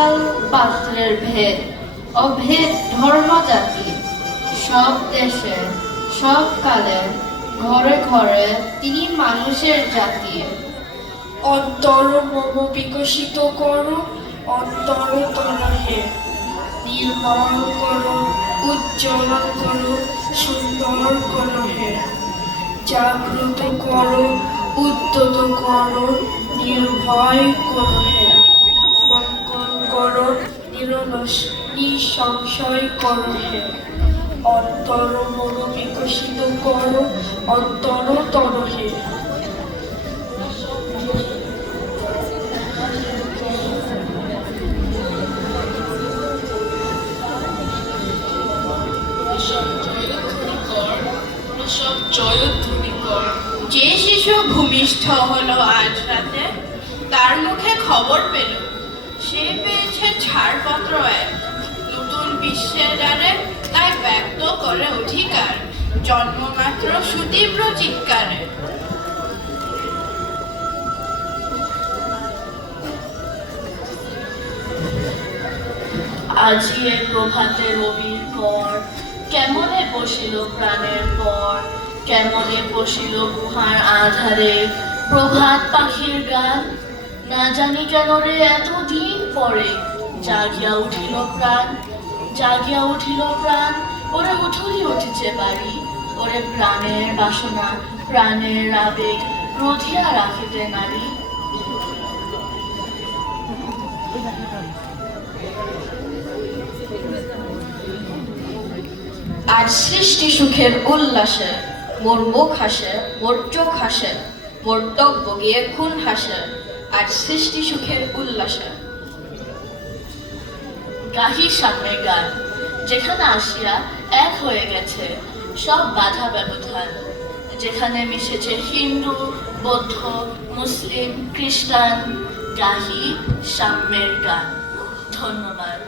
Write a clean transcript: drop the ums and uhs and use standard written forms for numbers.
কাল পাত্রের ভেদ, অভেদ ধর্ম জাতি, সব দেশে সব কালে ঘরে ঘরে তিনি মানুষের জাতি। অন্তর মম বিকশিত করো, অন্তর তরহে নির্মল করো, উজ্জ্বল করো, সুন্দর করো হে। জাগ্রত করো, উদ্যত করো, নির্ভয় করো হে। মঙ্গল করো, নিঃসংশয় করো হে। অন্তর মম বিকশিত করো, অন্তর তরহে। যে শিশু ভূমিষ্ঠ হলো আজ রাতে, তার মুখে খবর পেল সে পেয়েছে ছাড়পত্র এক, নতুন বিশ্বের দ্বারে তাই ব্যক্ত করে অধিকার, জন্মমাত্র সুতীব্র চিৎকারে। আজি এ প্রভাতে রবির পর, কেমনে বসিল প্রাণের পর, কেমনে বসিল গুহার আধারে প্রভাত পাখির গান। না জানি কেন রে এতদিন পরে জাগিয়া উঠিল প্রাণ, জাগিয়া উঠিল প্রাণ। ওরে উঠুলি উঠিছে বাড়ি, ওরে প্রাণের বাসনা প্রাণের আবেগ রোধিয়া রাখিতে নারী। আজ সৃষ্টি সুখের উল্লাসে মোর মুখ হাসে, মোর চোখ হাসে, মোর টক বগিয়ে খুন হাসে। আজ সৃষ্টি সুখের উল্লাসে গাহির সামনে গান, যেখানে আসিয়া এক হয়ে গেছে সব বাধা ব্যবধান, যেখানে মিশেছে হিন্দু, বৌদ্ধ, মুসলিম, খ্রিস্টান। গাহি সাম্যের গান। ধন্যবাদ।